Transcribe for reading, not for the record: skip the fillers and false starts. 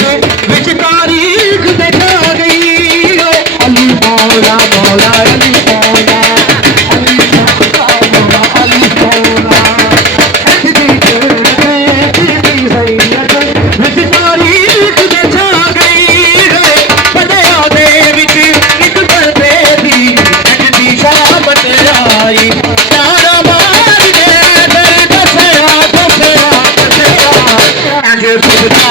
दे विच तारीख देखा गई अली मौला मौला अली मौला अली मौला मौला अली मौला दी सैयद विच तारीख देखा गई बड़िया दे विच एक बंदे दी दी शाम आई यारा मार दे दसया दसया दसया अज सुबह